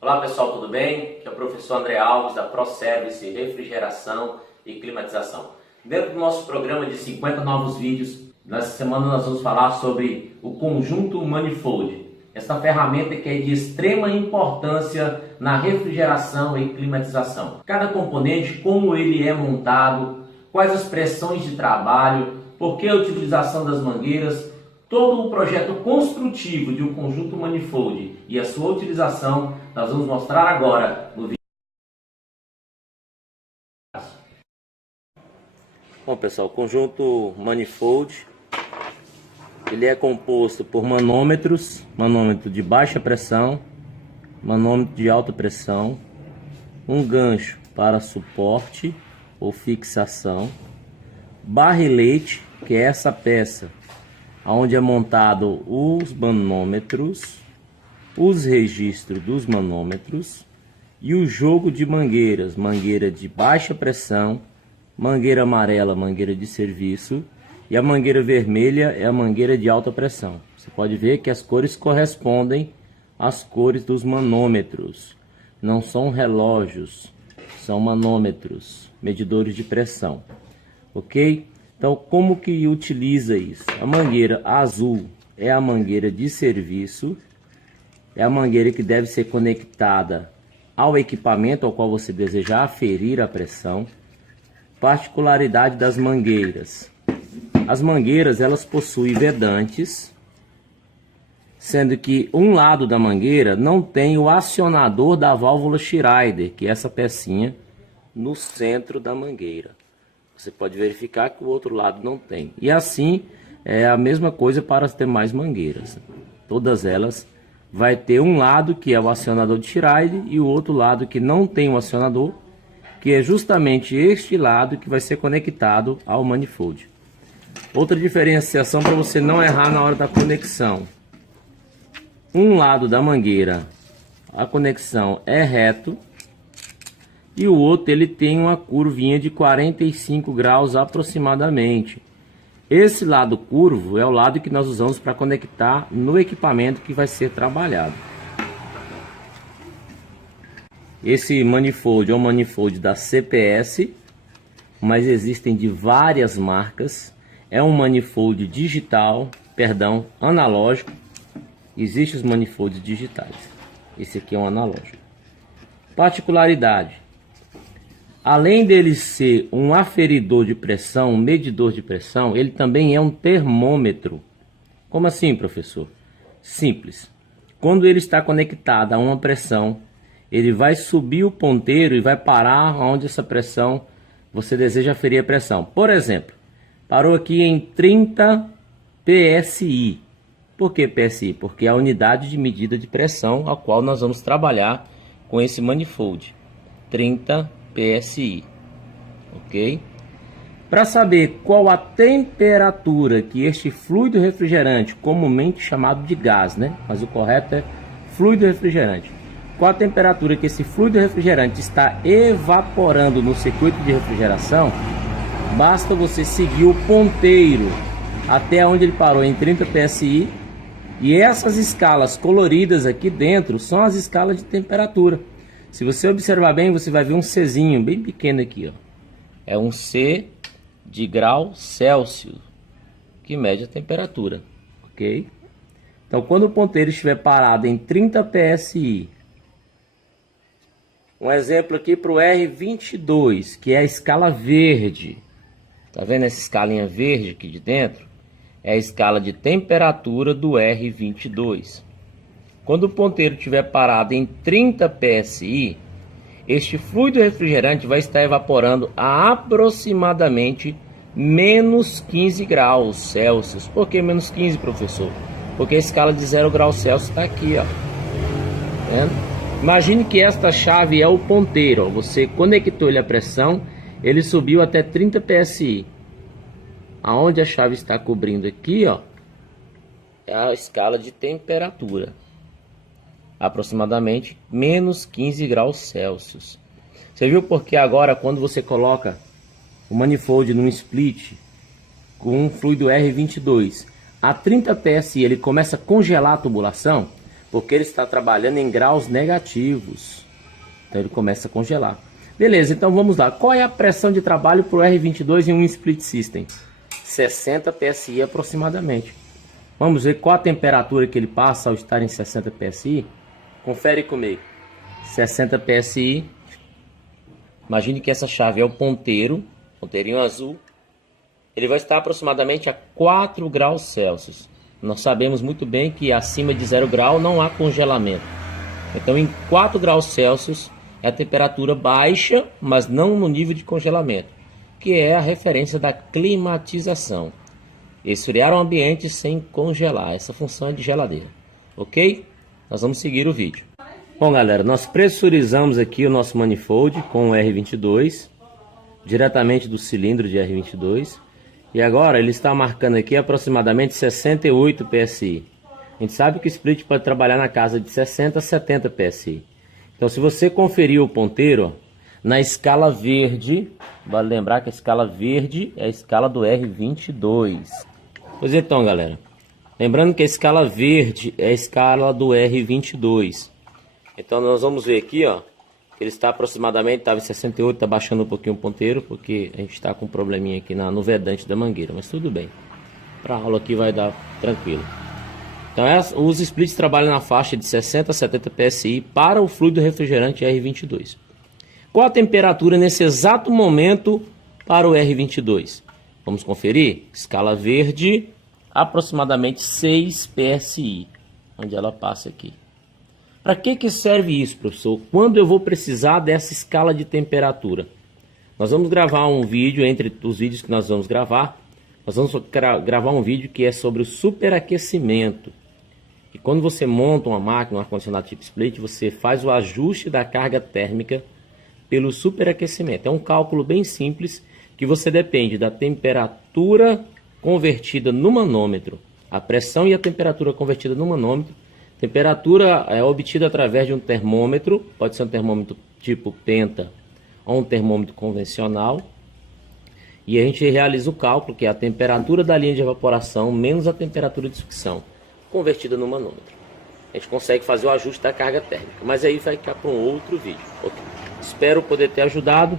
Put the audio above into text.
Olá pessoal, tudo bem? Aqui é o professor André Alves da ProService Refrigeração e Climatização. Dentro do nosso programa de 50 novos vídeos, nessa semana nós vamos falar sobre o conjunto Manifold. Essa ferramenta que é de extrema importância na refrigeração e climatização. Cada componente, como ele é montado, quais as pressões de trabalho, por que a utilização das mangueiras, todo o projeto construtivo de um conjunto Manifold e a sua utilização nós vamos mostrar agora no vídeo. Bom pessoal, o conjunto Manifold ele é composto por manômetros, manômetro de baixa pressão, manômetro de alta pressão, um gancho para suporte ou fixação, barrilete, que é essa peça onde é montado os manômetros, os registros dos manômetros e o jogo de mangueiras, mangueira de baixa pressão, mangueira amarela, mangueira de serviço, e a mangueira vermelha é a mangueira de alta pressão. Você pode ver que as cores correspondem às cores dos manômetros. Não são relógios, são manômetros, medidores de pressão. Ok? Então, como que utiliza isso? A mangueira azul é a mangueira de serviço. É a mangueira que deve ser conectada ao equipamento ao qual você deseja aferir a pressão. Particularidade das mangueiras. As mangueiras, elas possuem vedantes, sendo que um lado da mangueira não tem o acionador da válvula Schrader, que é essa pecinha no centro da mangueira. Você pode verificar que o outro lado não tem. E assim é a mesma coisa para as demais mangueiras. Todas elas vai ter um lado que é o acionador de Schrader e o outro lado que não tem o acionador, que é justamente este lado que vai ser conectado ao manifold. Outra diferenciação para você não errar na hora da conexão. Um lado da mangueira, a conexão é reto, e o outro ele tem uma curvinha de 45 graus aproximadamente. Esse lado curvo é o lado que nós usamos para conectar no equipamento que vai ser trabalhado. Esse manifold é um manifold da CPS, mas existem de várias marcas. É um manifold digital, perdão, analógico. Existem os manifolds digitais. Esse aqui é um analógico. Particularidade. Além dele ser um aferidor de pressão, um medidor de pressão, ele também é um termômetro. Como assim, professor? Simples. Quando ele está conectado a uma pressão, ele vai subir o ponteiro e vai parar onde essa pressão você deseja aferir a pressão. Por exemplo, parou aqui em 30 PSI. Por que PSI? Porque é a unidade de medida de pressão a qual nós vamos trabalhar com esse manifold. 30 PSI. Ok? Para saber qual a temperatura que este fluido refrigerante, comumente chamado de gás, né? Mas o correto é fluido refrigerante. Qual a temperatura que esse fluido refrigerante está evaporando no circuito de refrigeração? Basta você seguir o ponteiro até onde ele parou em 30 PSI. E essas escalas coloridas aqui dentro são as escalas de temperatura. Se você observar bem, você vai ver um Czinho bem pequeno aqui, ó. É um C de grau Celsius, que mede a temperatura, ok? Então, quando o ponteiro estiver parado em 30 PSI, um exemplo aqui para o R22, que é a escala verde. Tá vendo essa escalinha verde aqui de dentro? É a escala de temperatura do R22. Quando o ponteiro estiver parado em 30 PSI, este fluido refrigerante vai estar evaporando a aproximadamente menos 15 graus Celsius. Por que menos 15, professor? Porque a escala de 0 graus Celsius está aqui, ó. Vendo? Imagine que esta chave é o ponteiro, ó. Você conectou ele à pressão, ele subiu até 30 PSI. Aonde a chave está cobrindo aqui, ó, é a escala de temperatura. Aproximadamente menos 15 graus Celsius. Você viu porque agora quando você coloca o manifold num split com um fluido R22 a 30 PSI ele começa a congelar a tubulação? porque ele está trabalhando em graus negativos. Então ele começa a congelar. Beleza, então vamos lá. Qual é a pressão de trabalho para o R22 em um split system? 60 PSI aproximadamente. Vamos ver qual a temperatura que ele passa ao estar em 60 PSI? Confere comigo. 60 PSI. Imagine que essa chave é o ponteiro, ponteirinho azul. Ele vai estar aproximadamente a 4 graus Celsius. Nós sabemos muito bem que acima de 0 grau não há congelamento. Então em 4 graus Celsius é a temperatura baixa, mas não no nível de congelamento, que é a referência da climatização. Esfriar o ambiente sem congelar. Essa função é de geladeira. Ok? Nós vamos seguir o vídeo. Bom, galera, nós pressurizamos aqui o nosso manifold com o R22, diretamente do cilindro de R22. E agora ele está marcando aqui aproximadamente 68 PSI. A gente sabe que o split pode trabalhar na casa de 60 a 70 PSI. Então, se você conferir o ponteiro, ó, na escala verde, vale lembrar que a escala verde é a escala do R22. Pois então, galera, lembrando que a escala verde é a escala do R22. Então nós vamos ver aqui, ó, que ele está aproximadamente, estava em 68, está baixando um pouquinho o ponteiro, porque a gente está com um probleminha aqui no vedante da mangueira, mas tudo bem. Para a aula aqui vai dar tranquilo. Então os splits trabalham na faixa de 60 a 70 PSI para o fluido refrigerante R22. Qual a temperatura nesse exato momento para o R22? Vamos conferir? Escala verde, aproximadamente 6 PSI, onde ela passa aqui. Para que serve isso, professor? Quando eu vou precisar dessa escala de temperatura? Nós vamos gravar um vídeo, entre os vídeos que nós vamos gravar, nós vamos gravar um vídeo que é sobre o superaquecimento. E quando você monta uma máquina, um ar-condicionado tipo split, você faz o ajuste da carga térmica pelo superaquecimento. É um cálculo bem simples que você depende da temperatura convertida no manômetro, a pressão e a temperatura convertida no manômetro. Temperatura é obtida através de um termômetro, pode ser um termômetro tipo penta ou um termômetro convencional. E a gente realiza o cálculo, que é a temperatura da linha de evaporação menos a temperatura de sucção, convertida no manômetro. A gente consegue fazer o ajuste da carga térmica, mas aí vai ficar para um outro vídeo. Okay. Espero poder ter ajudado.